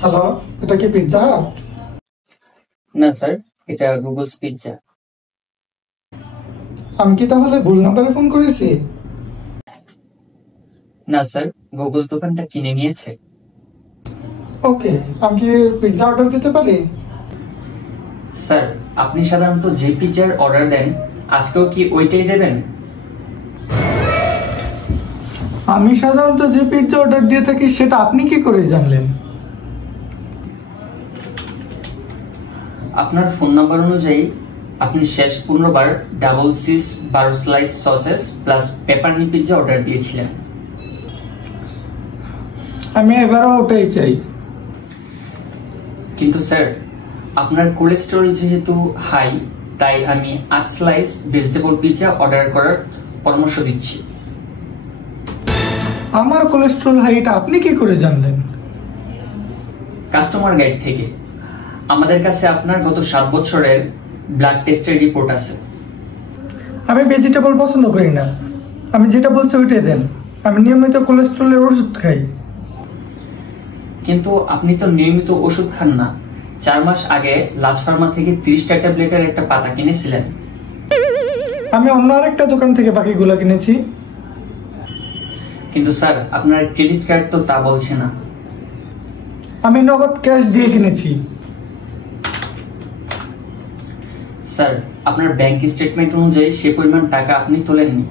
Hello, এটা কি Pizza Hut? না স্যার, এটা গুগলস পিৎজা। আমি কি তাহলে ভুল নাম্বারে ফোন করেছি? না স্যার, গুগল দোকানটা কিনে নিয়েছে। ওকে, আমি কি পিৎজা অর্ডার দিতে পারি? স্যার, আপনি সাধারণত যে পিৎজার অর্ডার দেন আজকেও কি ওইটাই দেবেন? আমি সাধারণত যে পিৎজা অর্ডার দিয়ে থাকি সেটা আপনি কি করে জানলেন? আপনার ফোন নাম্বার অনুযায়ী আপনি শেষ 15 বার double cheese 12 slice sausages plus pepperoni pizza order দিয়েছিলেন। আমি এবারও ওটাই চাই। কিন্তু স্যার, আপনার কোলেস্টেরল যেহেতু হাই, তাই আমি 8 স্লাইস ভেজিটেবল পিৎজা অর্ডার করার পরামর্শ দিচ্ছি। আমার কোলেস্ট্রল হাই এটা আপনি কি করে জানলেন? কাস্টমার গাইড থেকে। আমাদের কাছে আপনার গত 7 বছরের ব্লাড টেস্টের রিপোর্ট আছে। আমি ভেজিটেবল পছন্দ করি না। আমি যেটা বলছি ওইটাই দেন। আমি নিয়মিত কোলেস্ট্রলের ওষুধ খাই। কিন্তু আপনি তো নিয়মিত ওষুধ খান না। 4 মাস আগে লাজ ফার্মা থেকে 30টা ট্যাবলেটের একটা পাতা কিনেছিলেন। আমি অন্য আরেকটা দোকান থেকে বাকিগুলো কিনেছি। কিন্তু স্যার, আপনার ক্রেডিট কার্ড তো তা বলছে না। আমি নগদ ক্যাশ দিয়ে কিনেছি। স্যার, আপনার ব্যাংক স্টেটমেন্ট অনুযায়ী সে পরিমাণ টাকা আপনি তোলেননি।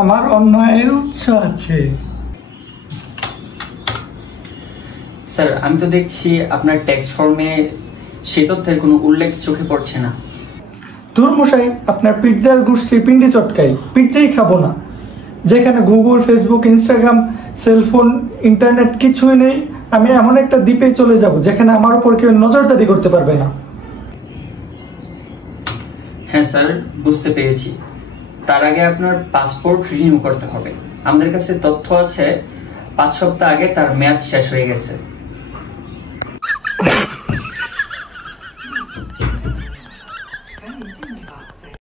আমার অন্য আয়ের উৎস আছে। স্যার, আমি তো দেখছি আপনার ট্যাক্স ফর্মে সে তথ্যের কোনো উল্লেখ চোখে পড়ছে না। ধুর মশাই, আপনার পিৎজার গুষ্টি পিন্ডি চটকাই। পিৎজাই খাবো না যেখানে Google, Facebook, Instagram, cellphone, internet কিছুই নেই। আমি এমন একটা দ্বীপে চলে যাব যেখানে আমার উপর কেউ নজরদারি করতে পারবে না। হ্যাঁ স্যার, বুঝতে পেরেছি। তার আগে আপনার পাসপোর্ট রিনিউ করতে হবে। আমাদের কাছে তথ্য আছে 5 সপ্তাহ আগে তার মেয়াদ শেষ হয়ে গেছে।